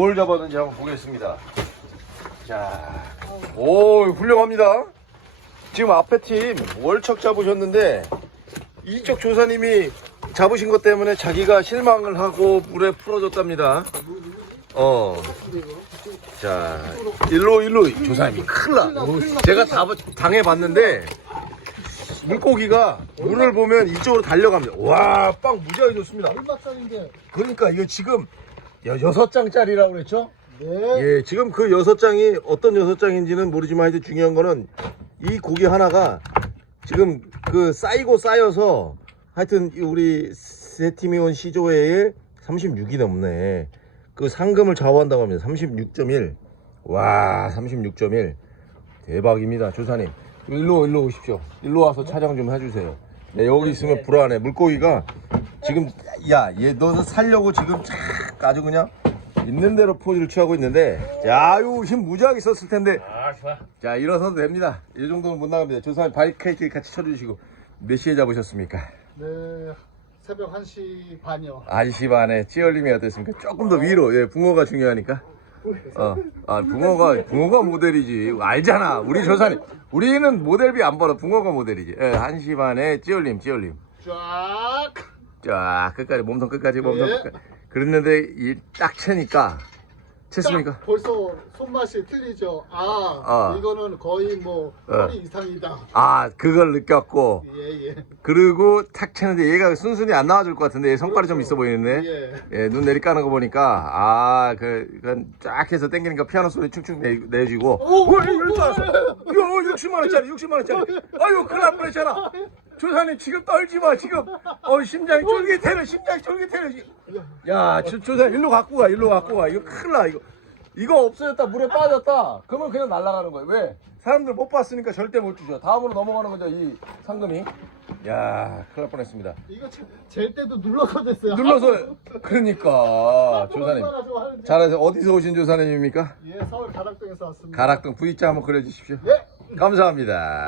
뭘 잡았는지 한번 보겠습니다. 자, 오 훌륭합니다. 지금 앞에 팀 월척 잡으셨는데 이쪽 조사님이 잡으신 것 때문에 자기가 실망을 하고 물에 풀어줬답니다. 어. 자, 일로 일로 조사님이 큰일 나. 제가 다 당해봤는데 물고기가 물을 보면 이쪽으로 달려갑니다. 와, 빵 무지하게 좋습니다. 그러니까 이거 지금 여- 여섯 장짜리라고 그랬죠? 네. 예, 지금 그 여섯 장이 어떤 여섯 장인지는 모르지만 하여튼 중요한 거는 이 고기 하나가 지금 그 쌓이고 쌓여서 하여튼 이 우리 세 팀이 온 시조회에 36이 넘네. 그 상금을 좌우한다고 합니다. 36.1. 와, 36.1. 대박입니다, 조사님. 일로 일로 오십시오. 일로 와서 촬영 좀 해주세요. 네, 여기 있으면 불안해. 물고기가 지금 야, 얘 너는 살려고 지금 착 아주 그냥 있는 대로 포즈를 취하고 있는데 자, 아유 힘 무지하게 썼을 텐데. 아 좋아. 자, 일어서도 됩니다. 이 정도는 못 나갑니다. 조사님 바이크이트 같이 쳐주시고 몇 시에 잡으셨습니까? 네. 새벽 1시 반이요. 안시 반에 찌얼림이 어땠습니까? 조금 더 위로. 예, 붕어가 중요하니까. 어, 아, 붕어가, 붕어가 모델이지. 알잖아. 우리 조사님. 우리는 모델비 안 벌어. 붕어가 모델이지. 예, 한시 반에 찌얼림, 찌얼림. 쫙. 자, 끝까지, 몸통 끝까지, 몸통 네. 끝까지. 그랬는데, 이딱 채니까, 챘습니까? 딱 벌써 손맛이 틀리죠. 아, 아. 이거는 거의 뭐 어. 허리 이상이다. 아, 그걸 느꼈고, 예, 예. 그리고 탁 채는데 얘가 순순히 안 나와줄 것 같은데, 얘 성깔이 좀 있어 보이는데. 예. 예, 눈 내리 까는 거 보니까, 아, 그, 그건 쫙 해서 땡기니까 피아노 소리 충충 내, 내주고. 오, 어, 이거 또 왔어. 이거 60만원짜리, 60만원짜리. 아유, 큰일 날 뻔했잖아. 조사님, 지금 떨지 마, 지금. 어, 심장이 쫄깃해요, 심장이 쫄깃해요. 야, 조, 조사님, 일로 갖고 가, 일로 갖고 가. 이거 큰일 나, 이거. 이거 없어졌다, 물에 빠졌다. 그러면 그냥 날아가는 거예요. 왜? 사람들 못 봤으니까 절대 못 주죠. 다음으로 넘어가는 거죠, 이 상금이. 야, 큰일 날 뻔했습니다. 이거 제- 젤 때도 눌러서 됐어요. 눌러서 그러니까 조사님. 잘하세요 어디서 오신 조사님입니까? 예, 서울 가락동에서 왔습니다. 가락동 V자 한번 그려주십시오 예. 감사합니다